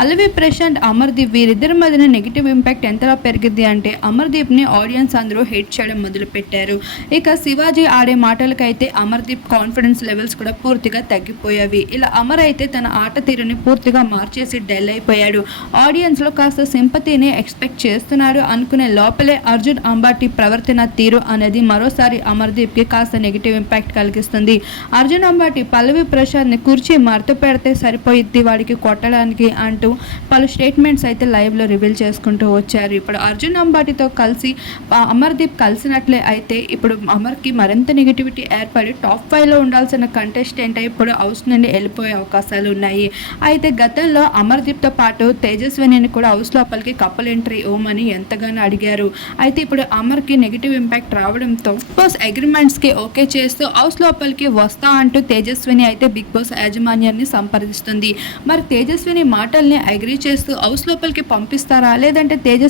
పల్లవి ప్రశాంత్ అమర్దీప్ వీరిద్దరి మధ్యన negative impact ఎంతలా పెరిగింది అంటే అమర్దీప్ని ఆడియన్స్ అందరూ హేట్ చేయడం మొదలుపెట్టారు. ఇక శివాజీ ఆడే మాటలకైతే అమర్దీప్ కాన్ఫిడెన్స్ లెవెల్స్ కూడా పూర్తిగా తగ్గిపోయావి ఇలా అమర్ అయితే తన ఆట తీరుని పూర్తిగా మార్చేసి డెల్ అయిపోయాడు. ఆడియన్స్లో కాస్త సింపతిని ఎక్స్పెక్ట్ చేస్తున్నారు అనుకునే లోపలే అర్జున్ అంబాటి ప్రవర్తన తీరు అనేది మరోసారి అమర్దీప్కి కాస్త నెగిటివ్ ఇంపాక్ట్ కలిగిస్తుంది. అర్జున్ అంబాటి పల్లవి ప్రశాంత్ని కుర్చీ మరత పెడితే సరిపోయిద్ది వాడికి కొట్టడానికి అంటూ పలు స్టేట్మెంట్స్ అయితే లైవ్లో రివీల్ చేసుకుంటూ వచ్చారు. ఇప్పుడు అర్జున్ అంబాటితో కలిసి అమర్దీప్ కలిసినట్లే అయితే ఇప్పుడు అమర్కి మరింత నెగిటివిటీ ఏర్పడి టాప్ ఫైవ్లో ఉండాల్సిన కంటెస్టెంట్ ఇప్పుడు హౌస్ నుండి వెళ్ళిపోయే అవకాశాలు ఉన్నాయి. అయితే గతంలో అమర్దీప్తో పాటు తేజస్వినిని కూడా హౌస్ లోపలికి కపుల్ ఎంట్రీ ఇవ్వమని ఎంతగానో అడిగారు. అయితే ఇప్పుడు అమర్కి నెగిటివ్ ఇంపాక్ట్ రావడంతో బిగ్ బాస్ అగ్రిమెంట్స్కి ఓకే చేస్తూ హౌస్ లోపలికి వస్తా అంటూ తేజస్విని అయితే బిగ్ బాస్ యాజమాన్యాన్ని సంప్రదిస్తుంది. మరి తేజస్విని మాటల్ని అగ్రీ చేస్తూ హౌస్ లోపలికి పంపిస్తారా? లేదంటే తేజస్